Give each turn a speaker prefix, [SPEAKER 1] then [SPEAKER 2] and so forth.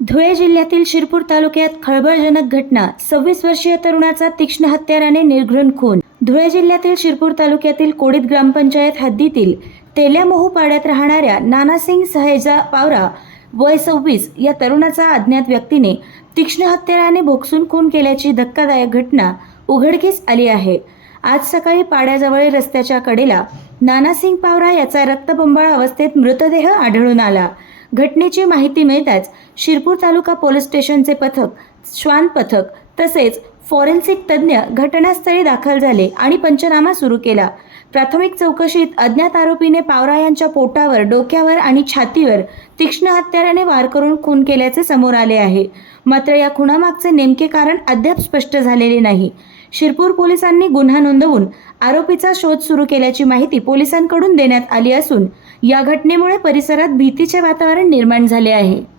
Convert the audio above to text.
[SPEAKER 1] धुळे जिल्ह्यातील शिरपूर तालुक्यात खळबळजनक घटना. सव्वीस वर्षीय तरुणाचा तीक्ष्ण हत्याराने निर्घृण खून. धुळे जिल्ह्यातील शिरपूर तालुक्यातील कोडीत ग्रामपंचायत हद्दीतील तेल्यामोहू पाड्यात राहणाऱ्या नानासिंग सहेजा पावरा वय सव्वीस या तरुणाचा अज्ञात व्यक्तीने तीक्ष्ण हत्याराने भोगसून खून केल्याची धक्कादायक घटना उघडकीस आली आहे. आज सकाळी पाड्याजवळील रस्त्याच्या कडेला नानासिंग पावरा याचा रक्तबंबाळ अवस्थेत मृतदेह आढळून आला. घटनेची माहिती मिळताच शिरपूर तालुका पोलीस स्टेशनचे पथक श्वान पथक तसेच फॉरेन्सिक तज्ज्ञ घटनास्थळी दाखल झाले आणि पंचनामा सुरू केला. प्राथमिक चौकशीत अज्ञात आरोपीने पावरा यांच्या पोटावर डोक्यावर आणि छातीवर तीक्ष्ण हत्याराने वार करून खून केल्याचे समोर आले आहे. मात्र या खुनामागचे नेमके कारण अद्याप स्पष्ट झालेले नाही. शिरपूर पोलिसांनी गुन्हा नोंदवून आरोपीचा शोध सुरू केल्याची माहिती पोलिसांकडून देण्यात आली असून या घटनेमुळे परिसरात भीतीचे वातावरण निर्माण झाले आहे.